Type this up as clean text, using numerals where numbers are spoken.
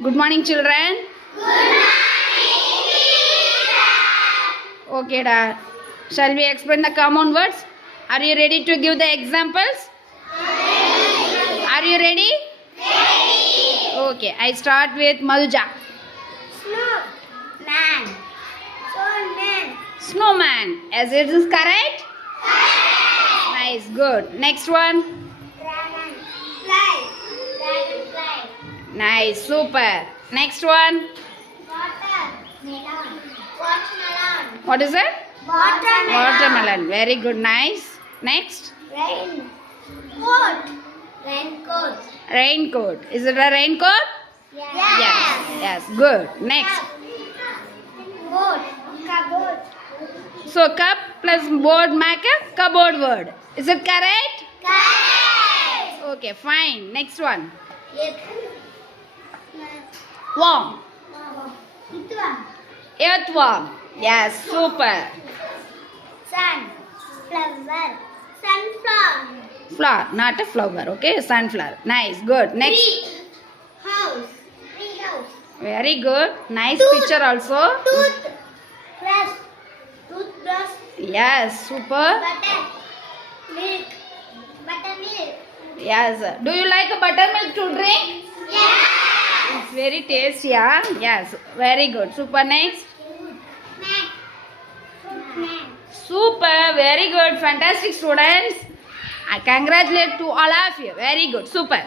Good morning, children. Okay, da. Shall we explain the common words? Are you ready to give the examples? Are you ready? Okay, I start with Malja. Snowman. Snowman. Snowman. As it is correct? Nice, good. Next one. Dragonfly. Dragonfly. Nice, super. Next one. Watermelon. Watermelon. What is it? Watermelon. Watermelon. Very good, nice. Next. Raincoat. Raincoat. Raincoat. Is it a raincoat? Yes, good. Next. Boat. Cupboard. So, cup plus board make a cupboard word. Is it correct? Correct. Okay, fine. Next one. Yes. Worm. Itu one. Earthworm. Yes, super. Sun. Flower. Sunflower. Flower, not a flower. Okay, sunflower. Nice, good. Next. Tree. House. Tree house. Very good. Nice Tooth. picture also. Toothbrush. Toothbrush. Yes, super. Butter. Milk. Buttermilk. Yes. Do you like buttermilk to drink? Yeah. It's very tasty, yeah? Yes. Very good. Super. Next. Snack. Snack. Super. Very good. Fantastic students. I congratulate to all of you. Very good. Super.